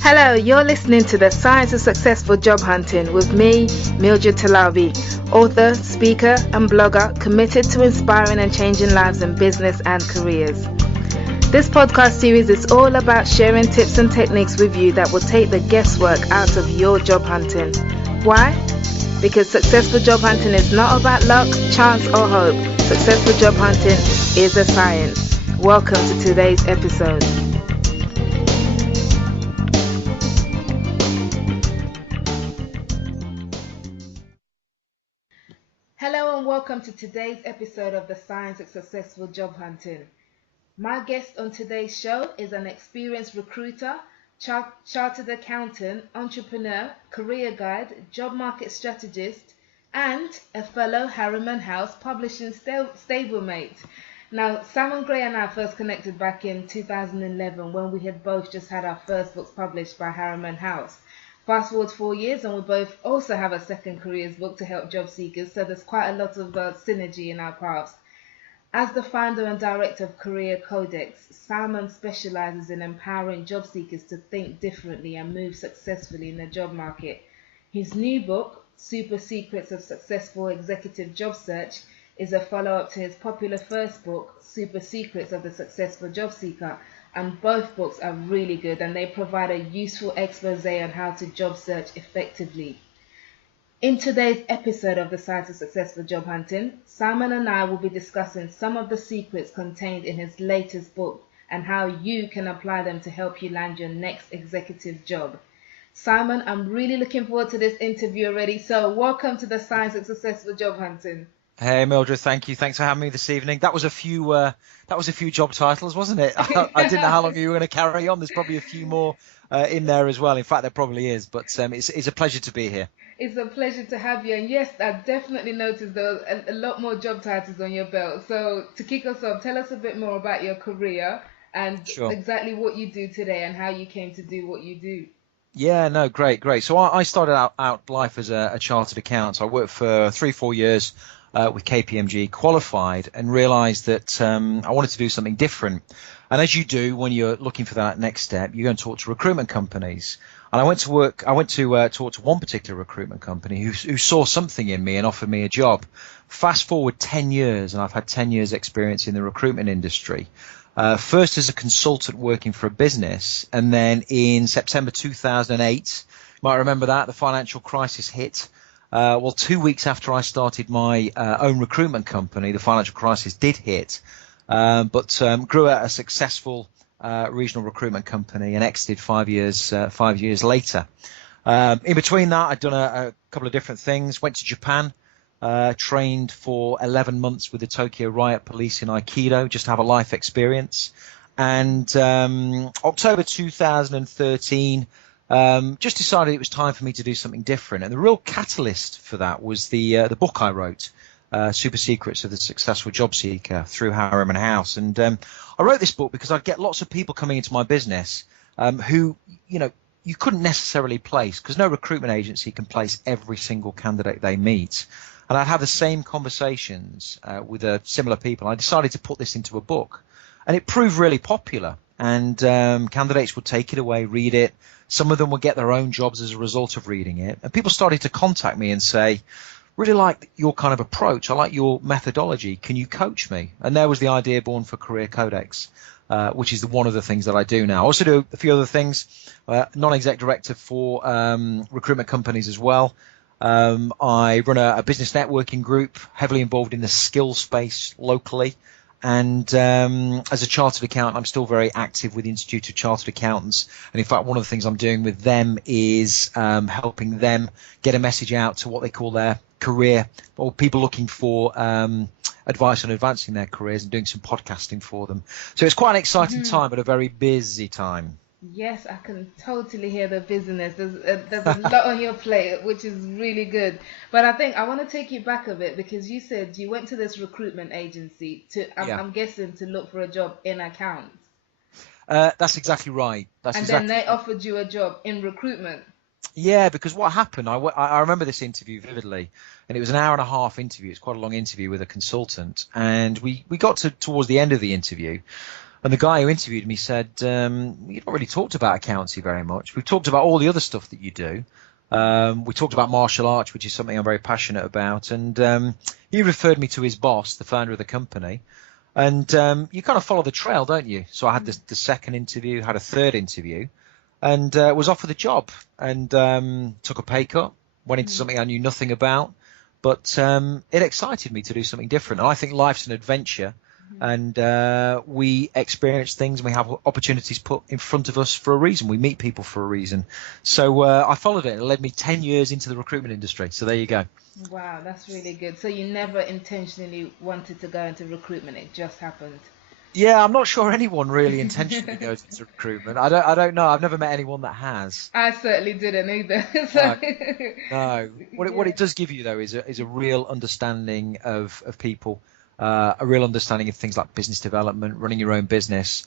Hello, you're listening to the Science of Successful Job Hunting with me, Mildred Talabi, author, speaker, and blogger committed to inspiring and changing lives in business and careers. This podcast series is all about sharing tips and techniques with you that will take the guesswork out of your job hunting. Why? Because successful job hunting is not about luck, chance, or hope. Successful job hunting is a science. Welcome to today's episode. Hello and welcome to today's episode of the Science of Successful Job Hunting. My guest on today's show is an experienced recruiter, chartered accountant, entrepreneur, career guide, job market strategist, and a fellow Harriman House publishing stablemate. Now, Simon Gray and I first connected back in 2011 when we had both just had our first books published by Harriman House. Fast forward 4 years and we both also have a second careers book to help job seekers, so there's quite a lot of synergy in our paths. As the founder and director of Career Codex, Simon specialises in empowering job seekers to think differently and move successfully in the job market. His new book, Super Secrets of Successful Executive Job Search, is a follow-up to his popular first book, Super Secrets of the Successful Job Seeker, and both books are really good and they provide a useful expose on how to job search effectively. In today's episode of the Science of Successful Job Hunting, Simon and I will be discussing some of the secrets contained in his latest book and how you can apply them to help you land your next executive job. Simon, I'm really looking forward to this interview already, so welcome to the Science of Successful Job Hunting. Hey Mildred, thank you. Thanks for having me this evening. That was a few job titles, wasn't it? I didn't know how long you were going to carry on. There's probably a few more in there as well. In fact, there probably is. But it's a pleasure to be here. It's a pleasure to have you. And yes, I definitely noticed there was a lot more job titles on your belt. So to kick us off, tell us a bit more about your career and exactly what you do today and how you came to do what you do. Yeah, no, great. So I started out life as a chartered accountant. So I worked for 3-4 years. With KPMG, qualified, and realised that I wanted to do something different. And as you do when you're looking for that next step, you go and talk to recruitment companies. And I went to talk to one particular recruitment company who saw something in me and offered me a job. Fast forward 10 years, and I've had 10 years experience in the recruitment industry. First as a consultant working for a business, and then in September 2008, you might remember that, the financial crisis hit. 2 weeks after I started my own recruitment company, the financial crisis did hit, but grew at a successful regional recruitment company and exited 5 years later. In between that, I'd done a couple of different things. Went to Japan, trained for 11 months with the Tokyo Riot Police in Aikido, just to have a life experience. And October 2013, just decided it was time for me to do something different. And the real catalyst for that was the book I wrote, Super Secrets of the Successful Job Seeker, through Harriman House. And I wrote this book because I'd get lots of people coming into my business who, you couldn't necessarily place, because no recruitment agency can place every single candidate they meet. And I'd have the same conversations with similar people. I decided to put this into a book, and it proved really popular. And candidates would take it away, read it. Some of them would get their own jobs as a result of reading it. And people started to contact me and say, really like your kind of approach. I like your methodology. Can you coach me? And there was the idea born for Career Codex, which is one of the things that I do now. I also do a few other things, non-exec director for recruitment companies as well. I run a business networking group, heavily involved in the skill space locally. And as a chartered accountant, I'm still very active with the Institute of Chartered Accountants. And in fact, one of the things I'm doing with them is helping them get a message out to what they call their career, or people looking for advice on advancing their careers, and doing some podcasting for them. So it's quite an exciting time, but a very busy time. Yes, I can totally hear the busyness. There's a lot on your plate, which is really good. But I think I want to take you back a bit, because you said you went to this recruitment agency I'm guessing to look for a job in accounts. That's exactly right. Then they offered you a job in recruitment. Yeah, because what happened, I remember this interview vividly, and it was an hour-and-a-half interview. It's quite a long interview with a consultant, and we got towards the end of the interview. And the guy who interviewed me said, you've not really talked about accountancy very much. We've talked about all the other stuff that you do. We talked about martial arts, which is something I'm very passionate about. And he referred me to his boss, the founder of the company. And you kind of follow the trail, don't you? So I had the second interview, had a third interview, and was offered the job, and took a pay cut, went into something I knew nothing about. But it excited me to do something different. And I think life's an adventure. And we experience things, and we have opportunities put in front of us for a reason. We meet people for a reason. So I followed it. It led me 10 years into the recruitment industry. So there you go. Wow, that's really good. So you never intentionally wanted to go into recruitment. It just happened. Yeah, I'm not sure anyone really intentionally goes into recruitment. I don't know. I've never met anyone that has. I certainly didn't either. No. What it does give you, though, is a real understanding of people. A real understanding of things like business development, running your own business,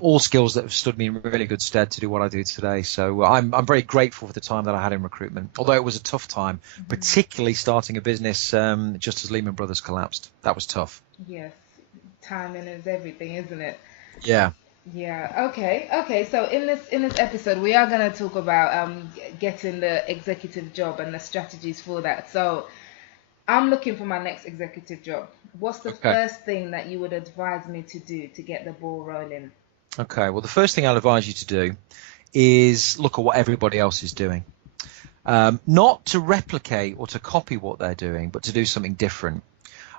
all skills that have stood me in really good stead to do what I do today. So I'm very grateful for the time that I had in recruitment, although it was a tough time, particularly starting a business just as Lehman Brothers collapsed. That was tough. Yes, timing is everything, isn't it? Yeah. Yeah. Okay. So in this episode, we are going to talk about getting the executive job and the strategies for that. So I'm looking for my next executive job. What's the first thing that you would advise me to do to get the ball rolling? Okay, well, the first thing I'll advise you to do is look at what everybody else is doing. Not to replicate or to copy what they're doing, but to do something different.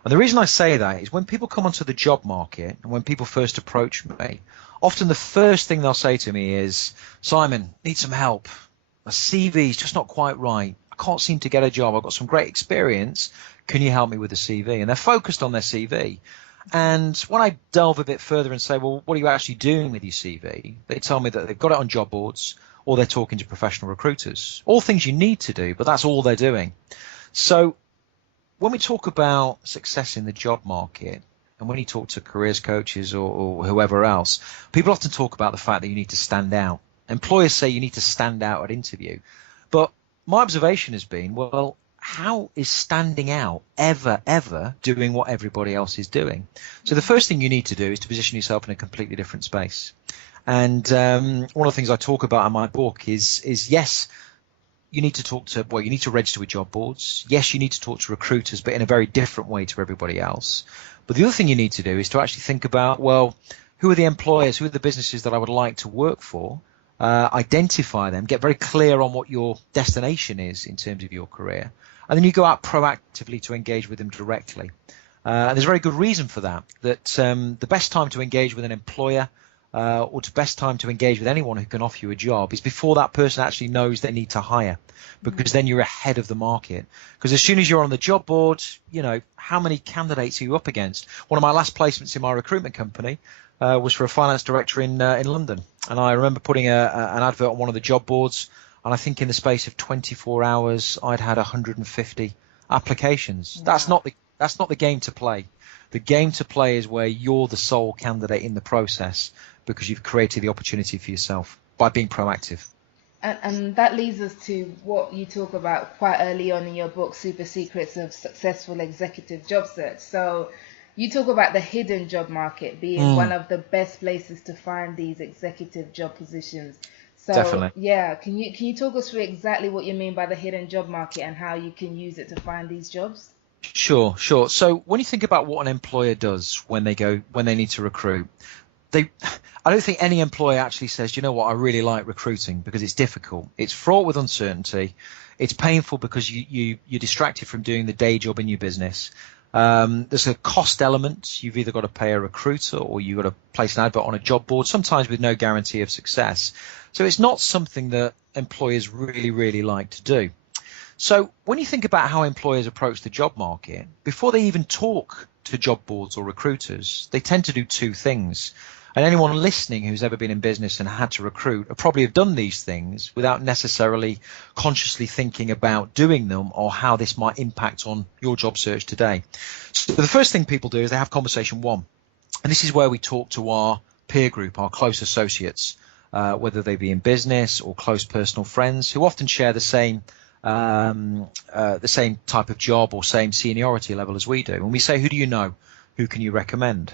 And the reason I say that is when people come onto the job market and when people first approach me, often the first thing they'll say to me is, Simon, need some help. My CV's just not quite right. I can't seem to get a job. I've got some great experience. Can you help me with the CV? And they're focused on their CV. And when I delve a bit further and say, well, what are you actually doing with your CV? They tell me that they've got it on job boards or they're talking to professional recruiters. All things you need to do, but that's all they're doing. So when we talk about success in the job market, and when you talk to careers coaches or whoever else, people often talk about the fact that you need to stand out. Employers say you need to stand out at interview. But my observation has been, well, how is standing out ever doing what everybody else is doing? So the first thing you need to do is to position yourself in a completely different space. And one of the things I talk about in my book is yes, you need to register with job boards. Yes, you need to talk to recruiters, but in a very different way to everybody else. But the other thing you need to do is to actually think about, well, who are the employers, who are the businesses that I would like to work for? Identify them, get very clear on what your destination is in terms of your career. And then you go out proactively to engage with them directly. And there's a very good reason for that, the best time to engage with an employer or the best time to engage with anyone who can offer you a job is before that person actually knows they need to hire, because then you're ahead of the market. Because as soon as you're on the job board, you know, how many candidates are you up against? One of my last placements in my recruitment company was for a finance director in London. And I remember putting an advert on one of the job boards, and I think in the space of 24 hours, I'd had 150 applications. Wow. That's not the game to play. The game to play is where you're the sole candidate in the process because you've created the opportunity for yourself by being proactive. And that leads us to what you talk about quite early on in your book, Super Secrets of Successful Executive Job Search. So you talk about the hidden job market being one of the best places to find these executive job positions. So, definitely. Yeah, can you talk us through exactly what you mean by the hidden job market and how you can use it to find these jobs? Sure. So when you think about what an employer does when they need to recruit, I don't think any employer actually says, you know what, I really like recruiting because it's difficult. It's fraught with uncertainty. It's painful because you're distracted from doing the day job in your business. There's a cost element. You've either got to pay a recruiter or you've got to place an advert on a job board, sometimes with no guarantee of success. So it's not something that employers really, really like to do. So when you think about how employers approach the job market, before they even talk to job boards or recruiters, they tend to do two things. And anyone listening who's ever been in business and had to recruit probably have done these things without necessarily consciously thinking about doing them or how this might impact on your job search today. So the first thing people do is they have conversation one. And this is where we talk to our peer group, our close associates, whether they be in business or close personal friends who often share the same type of job or same seniority level as we do. And we say, who do you know? Who can you recommend?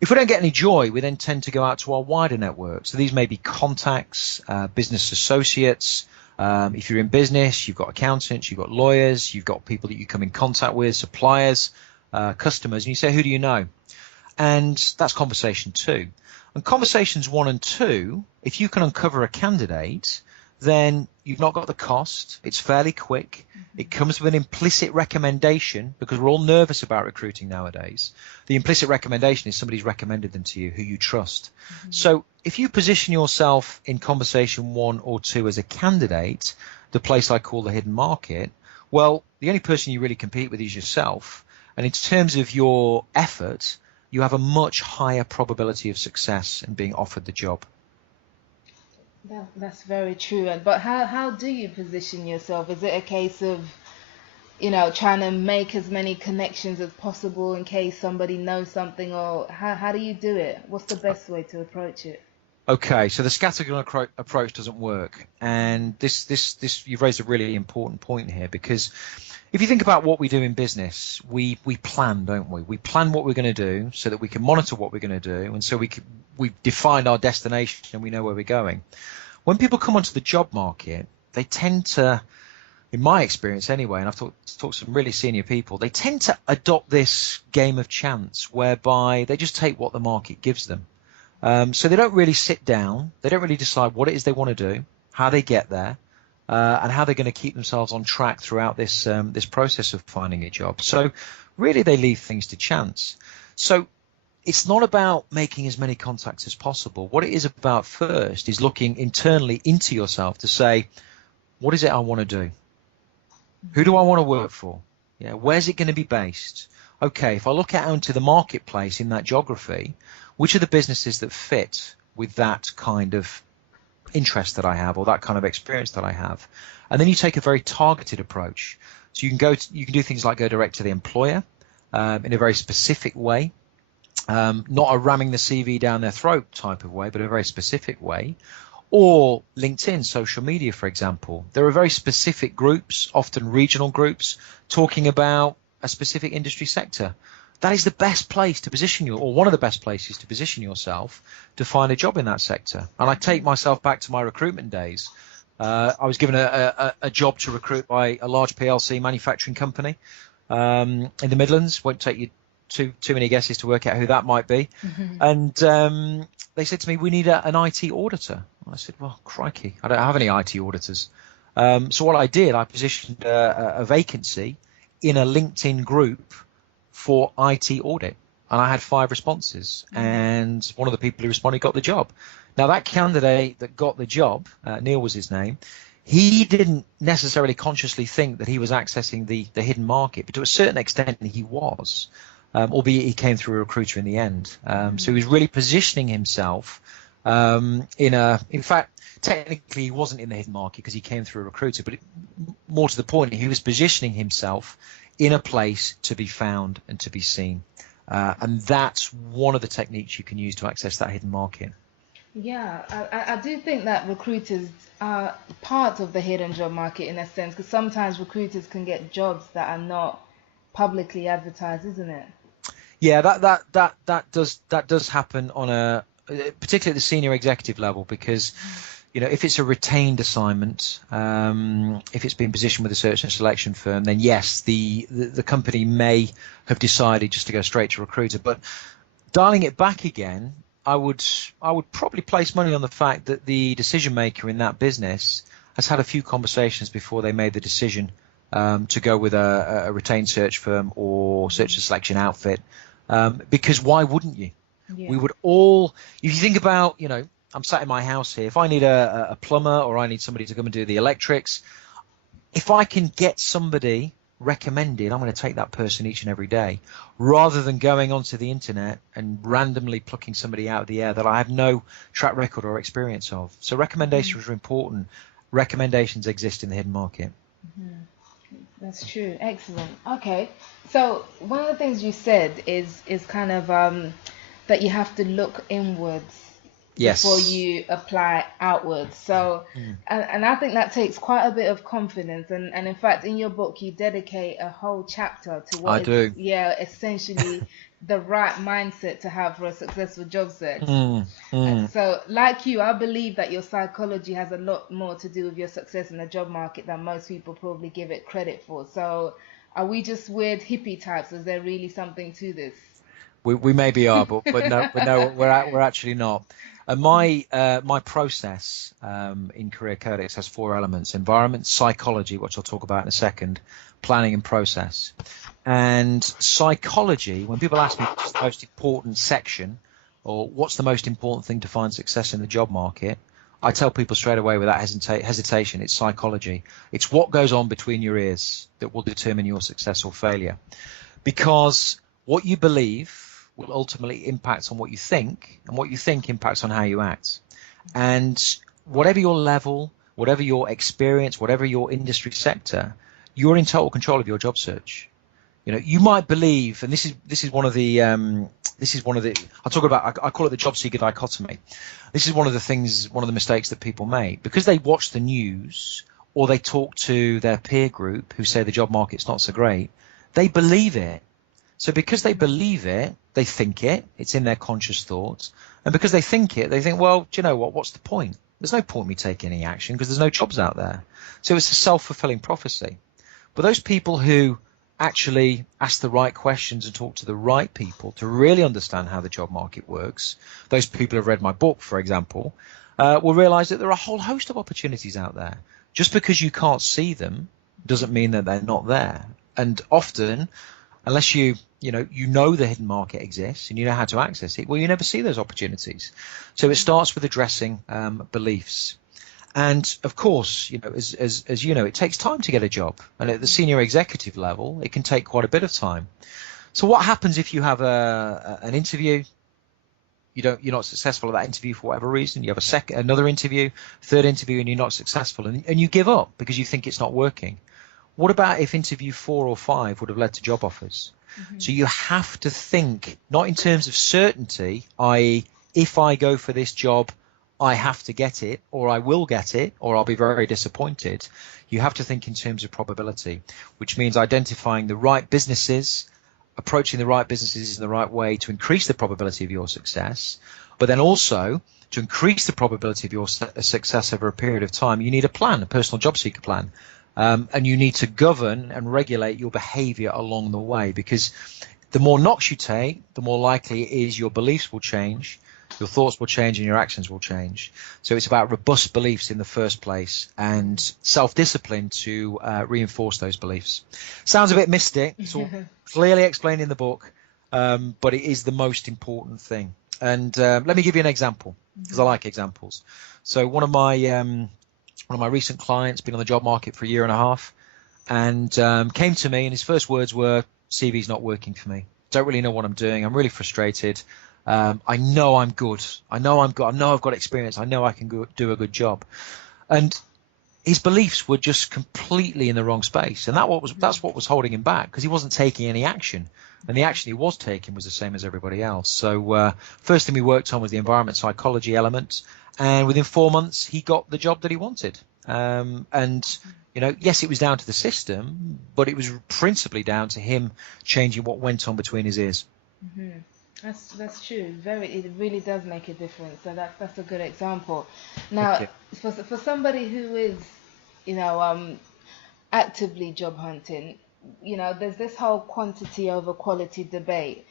If we don't get any joy, we then tend to go out to our wider network. So these may be contacts, business associates. If you're in business, you've got accountants, you've got lawyers, you've got people that you come in contact with, suppliers, customers, and you say, who do you know? And that's conversation 2. And conversations 1 and 2, if you can uncover a candidate, then you've not got the cost. It's fairly quick. It comes with an implicit recommendation, because we're all nervous about recruiting nowadays. The implicit recommendation is somebody's recommended them to you who you trust. So if you position yourself in conversation 1 or 2 as a candidate, the place I call the hidden market, well, the only person you really compete with is yourself. And in terms of your effort, you have a much higher probability of success in being offered the job. That's very true. But how do you position yourself? Is it a case of, trying to make as many connections as possible in case somebody knows something, or how do you do it? What's the best way to approach it? Okay, so the scattergun approach doesn't work, and this you've raised a really important point here, because if you think about what we do in business, we plan, don't we? We plan what we're going to do so that we can monitor what we're going to do, and so we've defined our destination and we know where we're going. When people come onto the job market, they tend to, in my experience anyway, and I've talked to some really senior people, they tend to adopt this game of chance whereby they just take what the market gives them. So they don't really sit down, they don't really decide what it is they want to do, how they get there, and how they're going to keep themselves on track throughout this process of finding a job. So really they leave things to chance. So it's not about making as many contacts as possible. What it is about first is looking internally into yourself to say, what is it I want to do? Who do I want to work for? Yeah, where's it going to be based? Okay, if I look out into the marketplace in that geography, which are the businesses that fit with that kind of interest that I have, or that kind of experience that I have? And then you take a very targeted approach. So you can do things like go direct to the employer in a very specific way, not a ramming the CV down their throat type of way, but a very specific way. Or LinkedIn, social media, for example. There are very specific groups, often regional groups, talking about a specific industry sector. That is the best place to position you, or one of the best places to position yourself to find a job in that sector. And I take myself back to my recruitment days. I was given a job to recruit by a large PLC manufacturing company in the Midlands. Won't take you too many guesses to work out who that might be. And they said to me, we need an IT auditor. I said, well, crikey, I don't have any IT auditors. So what I did, I positioned a vacancy in a LinkedIn group for IT audit, and I had 5 responses, and one of the people who responded got the job. Now that candidate that got the job, Neil was his name, he didn't necessarily consciously think that he was accessing the hidden market, but to a certain extent he was, albeit he came through a recruiter in the end. So he was really positioning himself in fact, technically he wasn't in the hidden market because he came through a recruiter, but more to the point, he was positioning himself in a place to be found and to be seen. And that's one of the techniques you can use to access that hidden market. Yeah, I do think that recruiters are part of the hidden job market in a sense, because sometimes recruiters can get jobs that are not publicly advertised, isn't it? Yeah, that does happen on a particularly at the senior executive level, because if it's a retained assignment, if it's been positioned with a search and selection firm, then yes, the company may have decided just to go straight to recruiter. But dialing it back again, I would probably place money on the fact that the decision maker in that business has had a few conversations before they made the decision to go with a retained search firm or search and selection outfit. Because why wouldn't you? Yeah. We would all, if you think about, I'm sat in my house here. If I need a plumber or I need somebody to come and do the electrics, if I can get somebody recommended, I'm going to take that person each and every day, rather than going onto the internet and randomly plucking somebody out of the air that I have no track record or experience of. So recommendations are important. Recommendations exist in the hidden market. That's true. Excellent. Okay. So one of the things you said is kind of that you have to look inwards before you apply outwards. So, and I think that takes quite a bit of confidence. And in fact, in your book, you dedicate a whole chapter to what essentially the right mindset to have for a successful job search. Mm, mm. So, like you, I believe that your psychology has a lot more to do with your success in the job market than most people probably give it credit for. So, are we just weird hippie types? Is there really something to this? We maybe are, but no, we're actually not. And my process in Career Codex has four elements: environment, psychology, which I'll talk about in a second, planning, and process. And psychology, when people ask me what's the most important section, or what's the most important thing to find success in the job market, I tell people straight away without hesitation, it's psychology. It's what goes on between your ears that will determine your success or failure. Because what you believe will ultimately impact on what you think, and what you think impacts on how you act. And whatever your level, whatever your experience, whatever your industry sector, you're in total control of your job search. You know, you might believe, and this is one of the I talk about, I call it the job seeker dichotomy. This is one of the mistakes that people make because they watch the news or they talk to their peer group who say the job market's not so great. They believe it. So because they believe it, they think it. It's in their conscious thoughts, and because they think it, they think, well, do you know what? What's the point? There's no point in me taking any action because there's no jobs out there. So it's a self-fulfilling prophecy. But those people who actually ask the right questions and talk to the right people to really understand how the job market works, those people who have read my book, for example, will realize that there are a whole host of opportunities out there. Just because you can't see them doesn't mean that they're not there. And often, unless you know the hidden market exists and you know how to access it, well, you never see those opportunities. So it starts with addressing beliefs. And of course, as you know, it takes time to get a job, and at the senior executive level, it can take quite a bit of time. So what happens if you have an interview? You're not successful at that interview for whatever reason. You have another interview, third interview, and you're not successful, and you give up because you think it's not working. What about if interview 4 or 5 would have led to job offers? Mm-hmm. So you have to think not in terms of certainty, i.e., if I go for this job, I have to get it, or I will get it, or I'll be very disappointed. You have to think in terms of probability, which means identifying the right businesses, approaching the right businesses in the right way to increase the probability of your success, but then also to increase the probability of your success over a period of time, you need a plan, a personal job seeker plan. And you need to govern and regulate your behavior along the way, because the more knocks you take, the more likely it is your beliefs will change, your thoughts will change, and your actions will change. So it's about robust beliefs in the first place and self-discipline to reinforce those beliefs. Sounds a bit mystic. It's all clearly explained in the book, but it is the most important thing. And let me give you an example, because I like examples. So one of my recent clients, been on the job market for a year and a half, and came to me, and his first words were, CV's not working for me. Don't really know what I'm doing. I'm really frustrated. I know I'm good. I know I've got experience. I know I can do a good job. And his beliefs were just completely in the wrong space. And that's what was holding him back, because he wasn't taking any action. And the action he was taking was the same as everybody else. So first thing we worked on was the environment psychology element. And within 4 months, he got the job that he wanted. And yes, it was down to the system, but it was principally down to him changing what went on between his ears. Mm-hmm. That's true. It really does make a difference. So that's a good example. Now, for somebody who is, actively job hunting, there's this whole quantity over quality debate.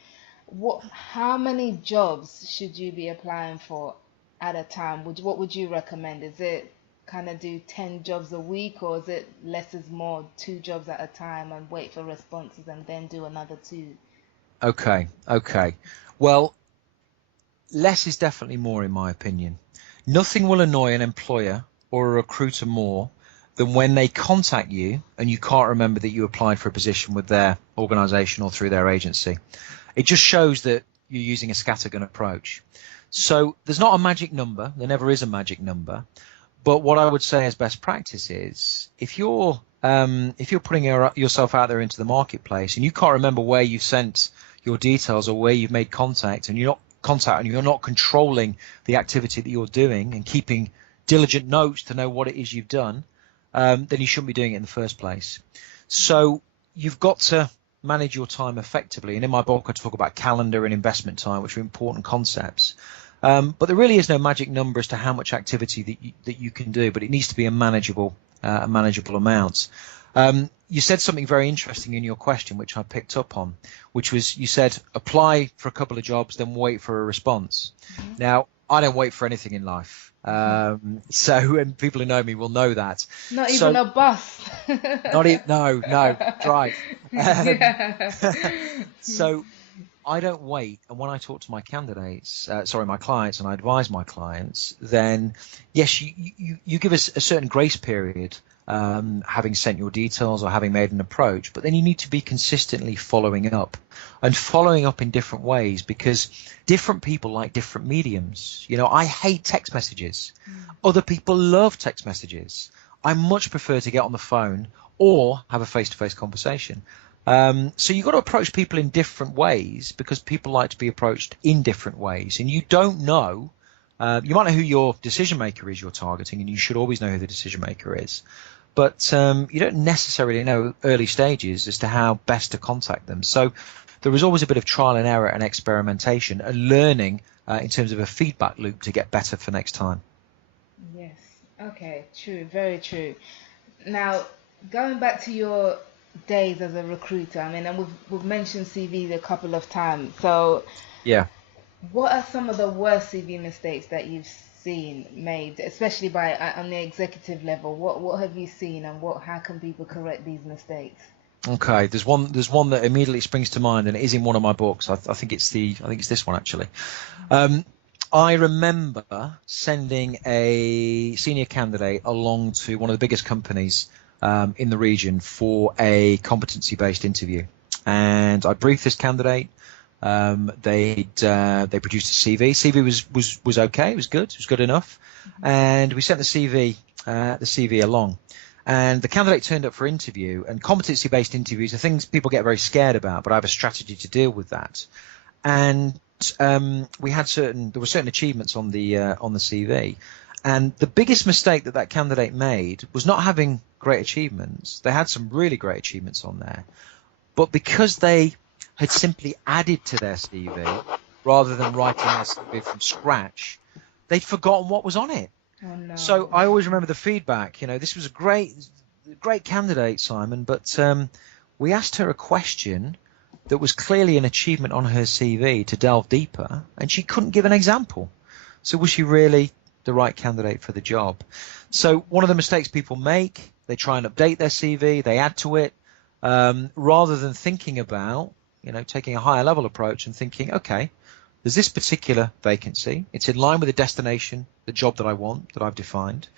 How many jobs should you be applying for at a time? What would you recommend? Is it kind of do 10 jobs a week, or is it less is more, 2 jobs at a time and wait for responses and then do another 2? Okay. Well, less is definitely more, in my opinion. Nothing will annoy an employer or a recruiter more than when they contact you and you can't remember that you applied for a position with their organization or through their agency. It just shows that you're using a scattergun approach. So there's not a magic number. There never is a magic number. But what I would say as best practice is, if you're putting yourself out there into the marketplace and you can't remember where you've sent your details or where you've made contact, and you're not controlling the activity that you're doing and keeping diligent notes to know what it is you've done, then you shouldn't be doing it in the first place. So you've got to manage your time effectively, and in my book I talk about calendar and investment time, which are important concepts. But there really is no magic number as to how much activity that you can do, but it needs to be a manageable amount. You said something very interesting in your question, which I picked up on, which was you said apply for a couple of jobs, then wait for a response. Mm-hmm. Now, I don't wait for anything in life. And people who know me will know that. Not even a bus. No, drive. So I don't wait. And when I talk to my my clients, and I advise my clients, then yes, you give us a certain grace period, having sent your details or having made an approach, but then you need to be consistently following up in different ways, because different people like different mediums. I hate text messages. Other people love text messages. I much prefer to get on the phone or have a face-to-face conversation. So you've got to approach people in different ways, because people like to be approached in different ways. And you don't know, you might know who your decision maker is you're targeting, and you should always know who the decision maker is. But you don't necessarily know early stages as to how best to contact them. So there is always a bit of trial and error and experimentation and learning in terms of a feedback loop to get better for next time. Yes. Okay. True. Very true. Now, going back to your days as a recruiter, I mean, and we've mentioned CVs a couple of times. So, yeah, what are some of the worst CV mistakes that you've seen made, especially on the executive level? What have you seen, and how can people correct these mistakes? Okay, there's one that immediately springs to mind, and it is in one of my books. I think it's this one actually. I remember sending a senior candidate along to one of the biggest companies in the region for a competency-based interview, and I briefed this candidate. They produced a CV. CV was okay. It was good. It was good enough, and we sent the CV along. And the candidate turned up for interview. And competency-based interviews are things people get very scared about, but I have a strategy to deal with that. And there were certain achievements on the CV. And the biggest mistake that candidate made was not having great achievements. They had some really great achievements on there, but because they had simply added to their CV rather than writing their CV from scratch, they'd forgotten what was on it. Oh, no. So I always remember the feedback. This was a great candidate, Simon, but we asked her a question that was clearly an achievement on her CV to delve deeper, and she couldn't give an example. So was she really the right candidate for the job? So one of the mistakes people make, they try and update their CV, they add to it, rather than thinking about, taking a higher level approach and thinking, okay, there's this particular vacancy. It's in line with the destination, the job that I want, that I've defined.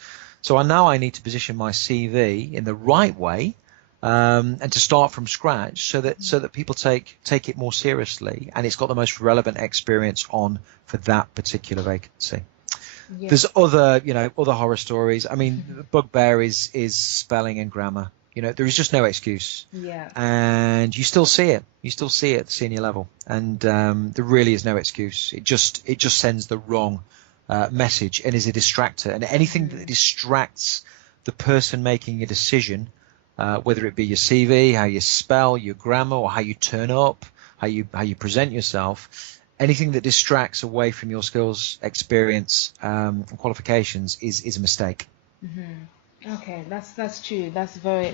So I need to position my CV in the right way, and to start from scratch so that people take it more seriously, and it's got the most relevant experience on for that particular vacancy. Yeah. There's other horror stories. I mean, the bugbear is spelling and grammar. There is just no excuse. Yeah. And you still see it. You still see it at the senior level. And there really is no excuse. It just sends the wrong message and is a distractor. And anything that distracts the person making a decision, whether it be your CV, how you spell, your grammar, or how you turn up, how you present yourself, anything that distracts away from your skills, experience, and qualifications is a mistake. Mm-hmm. Okay, that's true. That's very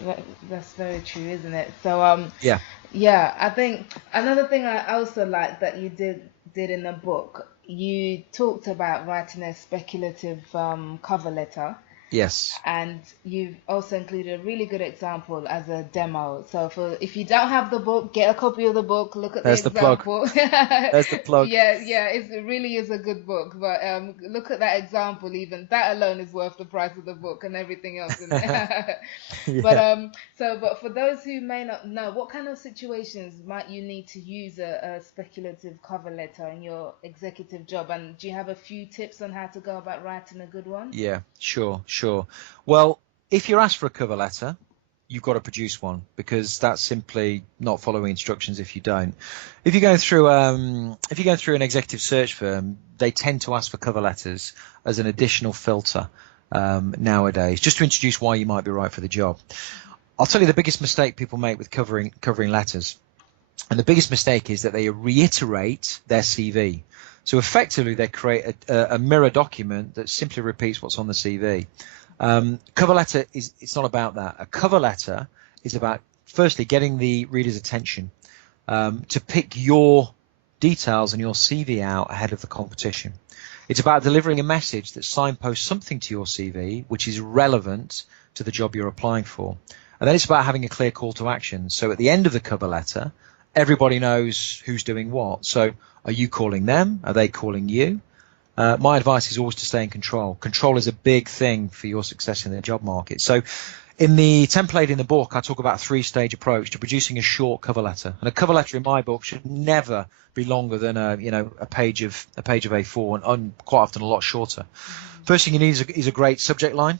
true, isn't it? So yeah. I think another thing I also like that you did in the book, you talked about writing a speculative cover letter. Yes. And you've also included a really good example as a demo. So if you don't have the book, get a copy of the book, look at the example. There's the plug. Yeah, it really is a good book. But look at that example. Even that alone is worth the price of the book and everything else in there. Yeah. But for those who may not know, what kind of situations might you need to use a speculative cover letter in your executive job? And do you have a few tips on how to go about writing a good one? Yeah, sure. Well, if you're asked for a cover letter, you've got to produce one, because that's simply not following instructions if you don't. If you're going through an executive search firm, they tend to ask for cover letters as an additional filter nowadays, just to introduce why you might be right for the job. I'll tell you the biggest mistake people make with covering letters. And the biggest mistake is that they reiterate their CV. So effectively, they create a mirror document that simply repeats what's on the CV. Cover letter it's not about that. A cover letter is about, firstly, getting the reader's attention to pick your details and your CV out ahead of the competition. It's about delivering a message that signposts something to your CV which is relevant to the job you're applying for. And then it's about having a clear call to action. So at the end of the cover letter, everybody knows who's doing what. So are you calling them? Are they calling you? My advice is always to stay in control. Control is a big thing for your success in the job market. So in the template in the book, I talk about a 3-stage approach to producing a short cover letter. And a cover letter in my book should never be longer than a page of A4, and quite often a lot shorter. First thing you need is a great subject line.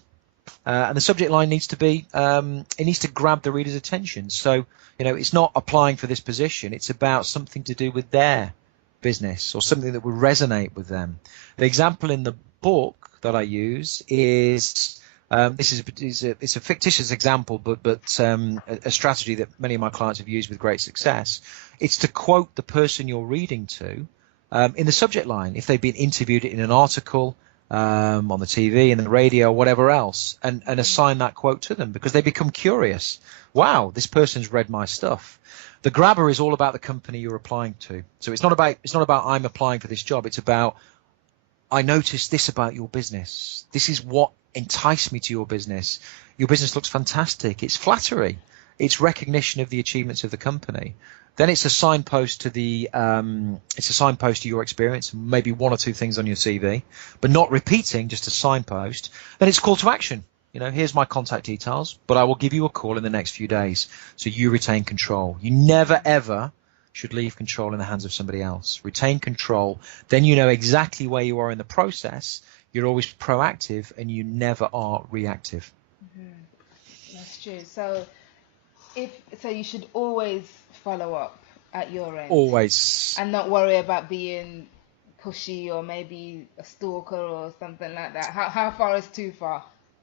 And the subject line needs to be, it needs to grab the reader's attention. So, it's not applying for this position. It's about something to do with their business or something that would resonate with them. The example in the book that I use is, it's a fictitious example, but a strategy that many of my clients have used with great success. It's to quote the person you're reading to in the subject line. If they've been interviewed in an article, on the TV and the radio, whatever else, and assign that quote to them because they become curious. Wow, this person's read my stuff. The grabber is all about the company you're applying to. So it's not about I'm applying for this job. It's about I noticed this about your business. This is what enticed me to your business. Your business looks fantastic. It's flattery. It's recognition of the achievements of the company. Then it's a signpost to your experience, maybe 1 or 2 things on your CV, but not repeating, just a signpost. Then it's call to action. Here's my contact details, but I will give you a call in the next few days. So you retain control. You never, ever should leave control in the hands of somebody else. Retain control. Then you know exactly where you are in the process. You're always proactive and you never are reactive. Mm-hmm. That's true. So you should always follow up at your end. Always. And not worry about being pushy or maybe a stalker or something like that. How far is too far?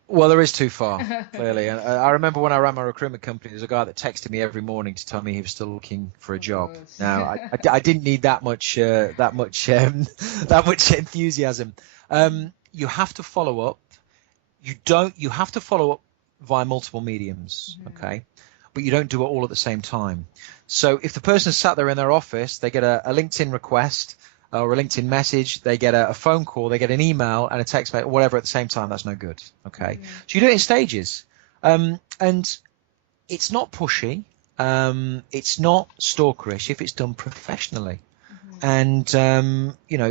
Well, there is too far, clearly. And I remember when I ran my recruitment company, there was a guy that texted me every morning to tell me he was still looking for a job. Now, I didn't need that much enthusiasm. You have to follow up. You have to follow up via multiple mediums, okay? But you don't do it all at the same time. So if the person sat there in their office, they get a LinkedIn request or a LinkedIn message, they get a phone call, they get an email and a text, whatever at the same time, that's no good, okay? So you do it in stages. And it's not pushy. It's not stalkerish if it's done professionally. And, you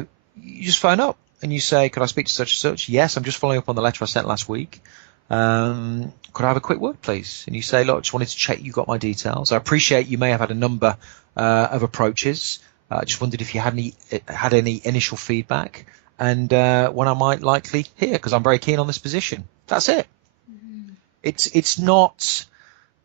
just phone up and you say, could I speak to such and such? Yes, I'm just following up on the letter I sent last week. Could I have a quick word, please? And you say, look, I just wanted to check you got my details. I appreciate you may have had a number of approaches. I just wondered if you had any initial feedback and when I might likely hear, because I'm very keen on this position. That's it. It's not,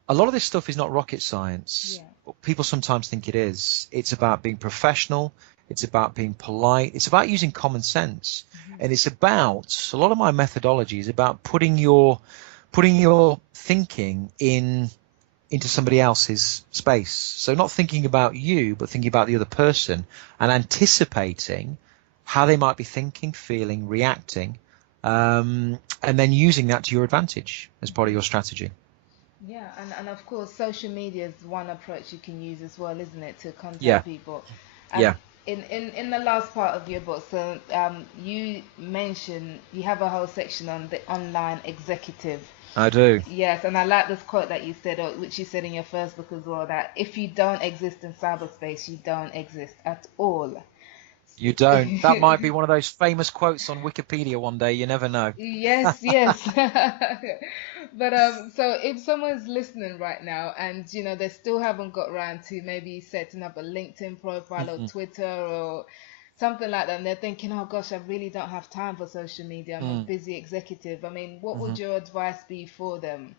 a lot of this stuff is not rocket science. Yeah. People sometimes think it is. It's about being professional. It's about being polite. It's about using common sense. And it's about, a lot of my methodology is about putting your thinking into somebody else's space. So not thinking about you, but thinking about the other person and anticipating how they might be thinking, feeling, reacting, and then using that to your advantage as part of your strategy. Yeah, and of course, social media is one approach you can use as well, isn't it, to contact people? Yeah. In the last part of your book, so you mentioned you have a whole section on the online executive. I do. Yes, and I like this quote that you said, which you said in your first book as well, that if you don't exist in cyberspace, you don't exist at all. You don't. That might be one of those famous quotes on Wikipedia one day. You never know. Yes. But so if someone's listening right now and they still haven't got around to maybe setting up a LinkedIn profile or Twitter or something like that, and they're thinking, oh gosh, I really don't have time for social media, I'm a busy executive. I mean, what would your advice be for them?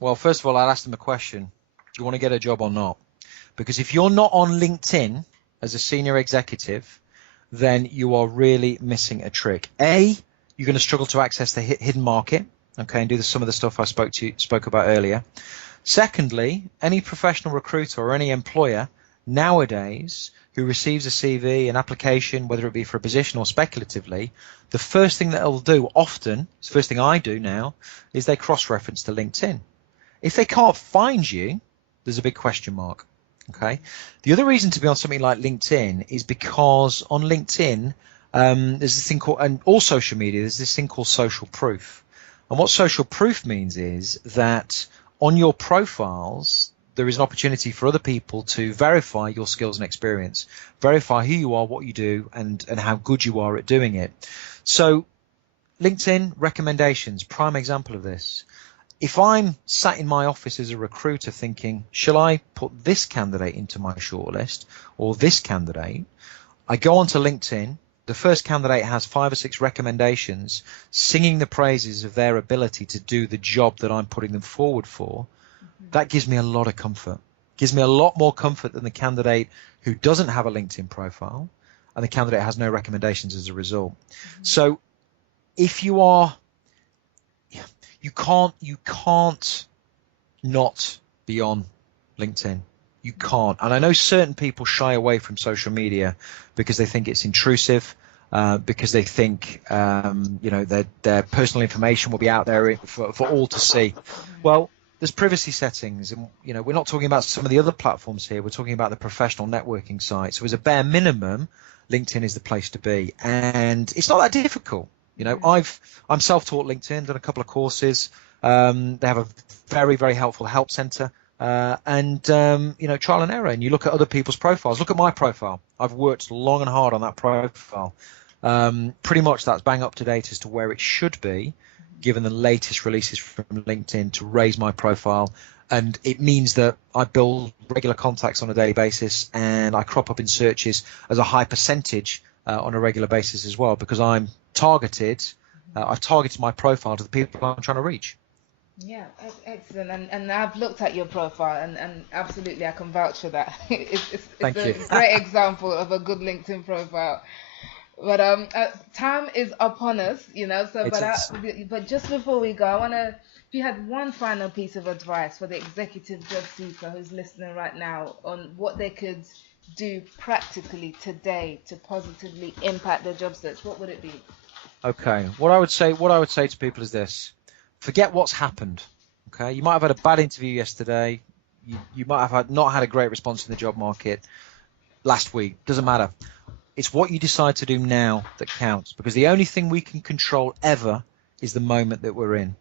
Well, first of all, I'll ask them a question. Do you want to get a job or not? Because if you're not on LinkedIn as a senior executive, then you are really missing a trick. A, you're going to struggle to access the hidden market, okay, and do some of the stuff I spoke about earlier. Secondly, any professional recruiter or any employer nowadays who receives a CV, an application, whether it be for a position or speculatively, the first thing that they'll do often, it's the first thing I do now, is they cross-reference to LinkedIn. If they can't find you, there's a big question mark. Okay. The other reason to be on something like LinkedIn is because on LinkedIn, there's this thing called, and all social media, there's this thing called social proof. And what social proof means is that on your profiles, there is an opportunity for other people to verify your skills and experience, verify who you are, what you do, and how good you are at doing it. So LinkedIn recommendations, prime example of this. If I'm sat in my office as a recruiter thinking, shall I put this candidate into my shortlist or this candidate? I go onto LinkedIn. The first candidate has 5 or 6 recommendations singing the praises of their ability to do the job that I'm putting them forward for. That gives me a lot of comfort. Gives me a lot more comfort than the candidate who doesn't have a LinkedIn profile and the candidate has no recommendations as a result. So if you are, you can't not be on LinkedIn. You can't. And I know certain people shy away from social media because they think it's intrusive, because they think, their personal information will be out there for all to see. Well, there's privacy settings, and we're not talking about some of the other platforms here. We're talking about the professional networking site. So as a bare minimum, LinkedIn is the place to be, and it's not that difficult. I'm self-taught LinkedIn, done a couple of courses. They have a very, very helpful help center, and trial and error. And you look at other people's profiles. Look at my profile. I've worked long and hard on that profile. Pretty much that's bang up to date as to where it should be, given the latest releases from LinkedIn to raise my profile. And it means that I build regular contacts on a daily basis, and I crop up in searches as a high percentage on a regular basis as well, because I'm targeted. I've targeted my profile to the people I'm trying to reach. Yeah, excellent. And I've looked at your profile, and absolutely I can vouch for that. It's Thank you. a great example of a good LinkedIn profile. But time is upon us, So, but just before we go, I want to. If you had one final piece of advice for the executive job seeker who's listening right now on what they could do practically today to positively impact their job search, what would it be? Okay. What I would say to people is this: forget what's happened. Okay. You might have had a bad interview yesterday. You might have not had a great response in the job market last week. Doesn't matter. It's what you decide to do now that counts, because the only thing we can control ever is the moment that we're in.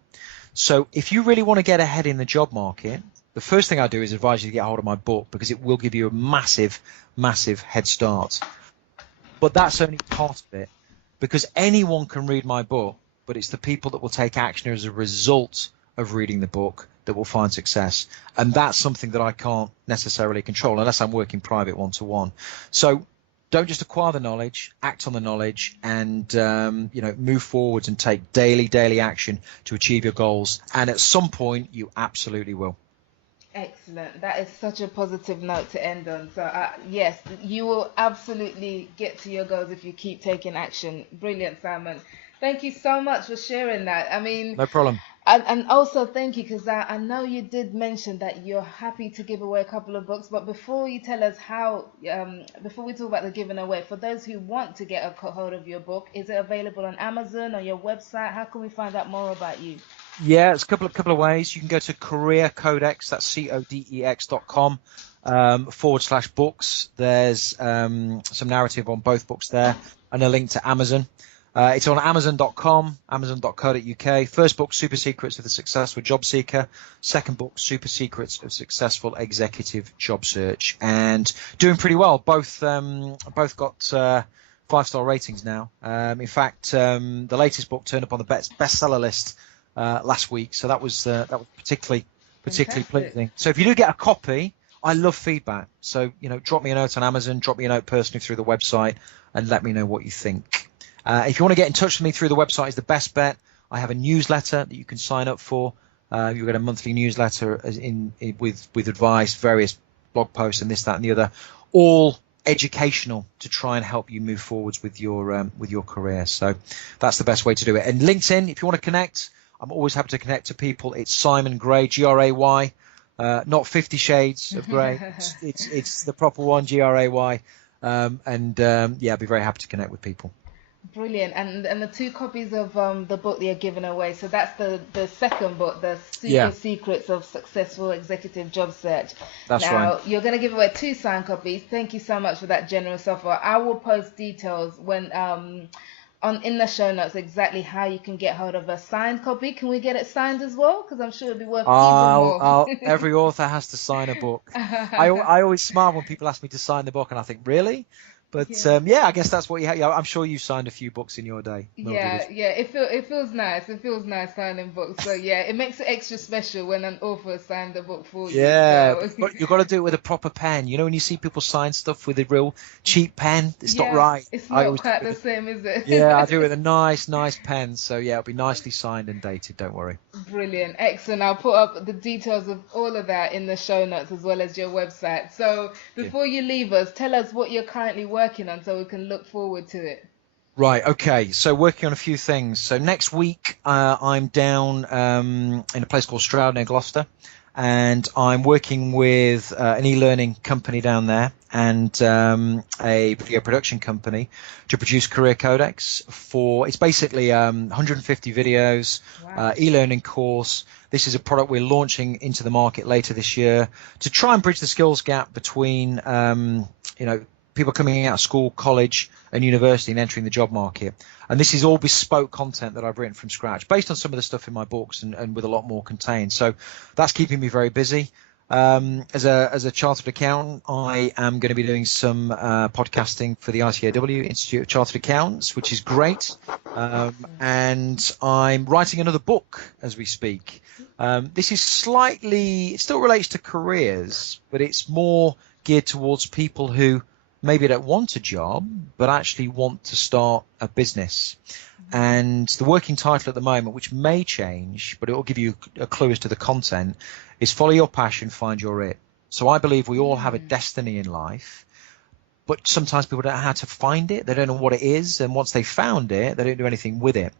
So if you really want to get ahead in the job market, the first thing I do is advise you to get hold of my book, because it will give you a massive, massive head start. But that's only part of it, because anyone can read my book, but it's the people that will take action as a result of reading the book that will find success. And that's something that I can't necessarily control unless I'm working private one-to-one. So don't just acquire the knowledge, act on the knowledge, and move forwards and take daily action to achieve your goals. And at some point, you absolutely will. Excellent. That is such a positive note to end on. So yes, you will absolutely get to your goals if you keep taking action. Brilliant, Simon. Thank you so much for sharing that. I mean, no problem. And also thank you, because I know you did mention that you're happy to give away a couple of books, but before you tell us how, before we talk about the giving away, for those who want to get a hold of your book, is it available on Amazon or your website? How can we find out more about you? Yeah, it's a couple of ways. You can go to Career Codex, that's codex.com /books. There's some narrative on both books there, and a link to Amazon. It's on Amazon.com, Amazon.co.uk. First book, Super Secrets of the Successful Job Seeker. Second book, Super Secrets of Successful Executive Job Search. And doing pretty well. Both got 5-star ratings now. In fact, the latest book turned up on the bestseller list last week, so that was particularly pleasing. So if you do get a copy, I love feedback. So drop me a note on Amazon, drop me a note personally through the website, and let me know what you think. If you want to get in touch with me through the website, is the best bet. I have a newsletter that you can sign up for. You get a monthly newsletter with advice, various blog posts, and this, that, and the other, all educational to try and help you move forwards with your career. So that's the best way to do it. And LinkedIn, if you want to connect, I'm always happy to connect to people. It's Simon Gray, Gray. not 50 Shades of Grey. It's the proper one, Gray. Yeah, I'd be very happy to connect with people. Brilliant. And the 2 copies of the book that you're giving away. So that's the second book, the Secrets of Successful Executive Job Search. That's now, right. You're going to give away 2 signed copies. Thank you so much for that generous offer. I will post details when in the show notes exactly how you can get hold of a signed copy. Can we get it signed as well? Because I'm sure it'll be worth even more. Every author has to sign a book. I always smile when people ask me to sign the book, and I think, really? But I guess that's what you have. I'm sure you signed a few books in your day, Mildred. It feels nice. It feels nice signing books. So it makes it extra special when an author signed the book for you. Yeah, but you've got to do it with a proper pen. You know, when you see people sign stuff with a real cheap pen, it's not right. It's not quite the same, is it? Yeah, I do it with a nice pen. So it'll be nicely signed and dated. Don't worry. Brilliant, excellent. I'll put up the details of all of that in the show notes as well as your website. So before you leave us, tell us what you're currently working on so we can look forward to it. Right, okay, so working on a few things. So next week I'm down in a place called Stroud near Gloucester, and I'm working with an e-learning company down there and a video production company to produce Career Codex it's basically 150 videos, e-learning course. This is a product we're launching into the market later this year to try and bridge the skills gap between, people coming out of school, college and university and entering the job market. And this is all bespoke content that I've written from scratch based on some of the stuff in my books and with a lot more contained. So that's keeping me very busy. As a chartered accountant, I am going to be doing some podcasting for the ICAW, Institute of Chartered Accountants, which is great. And I'm writing another book as we speak. This is it still relates to careers, but it's more geared towards people who maybe don't want a job, but actually want to start a business. And the working title at the moment, which may change, but it will give you a clue as to the content, is Follow Your Passion, Find Your It. So I believe we all have a destiny in life, but sometimes people don't know how to find it. They don't know what it is. And once they found it, they don't do anything with it.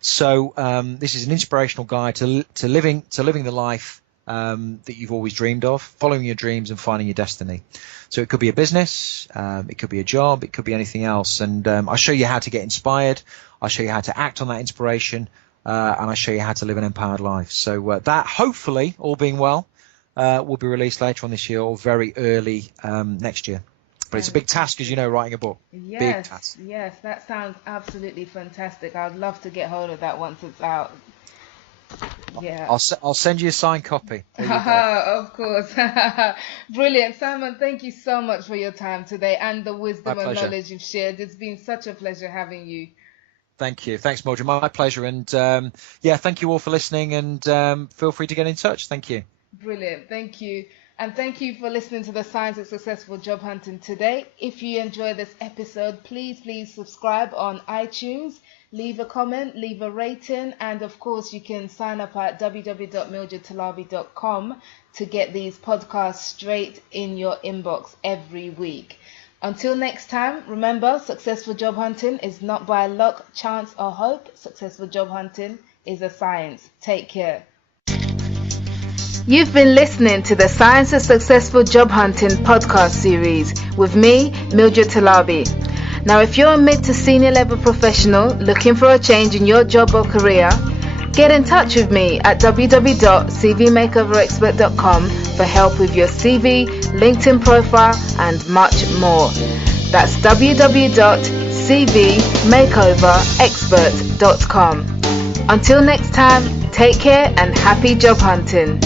So this is an inspirational guide to living the life that you've always dreamed of, following your dreams and finding your destiny. So it could be a business, it could be a job, it could be anything else. And I'll show you how to get inspired. I'll show you how to act on that inspiration, and I'll show you how to live an empowered life. So that, hopefully, all being well, will be released later on this year or very early next year. But it's a big task, as you know, writing a book. Yes, big task. Yes, that sounds absolutely fantastic. I'd love to get hold of that once it's out. Yeah, I'll send you a signed copy. Of course. Brilliant. Simon, thank you so much for your time today and the wisdom and knowledge you've shared. It's been such a pleasure having you. Thank you. Thanks, Mildred. My pleasure. And thank you all for listening, and feel free to get in touch. Thank you. Brilliant. Thank you. And thank you for listening to the Science of Successful Job Hunting today. If you enjoyed this episode, please subscribe on iTunes. Leave a comment, leave a rating, and of course you can sign up at www.mildredtalabi.com to get these podcasts straight in your inbox every week. Until next time, remember, successful job hunting is not by luck, chance or hope. Successful job hunting is a science. Take care. You've been listening to the Science of Successful Job Hunting podcast series with me, Mildred Talabi. Now, if you're a mid to senior level professional looking for a change in your job or career, get in touch with me at www.cvmakeoverexpert.com for help with your CV, LinkedIn profile, and much more. That's www.cvmakeoverexpert.com. Until next time, take care and happy job hunting.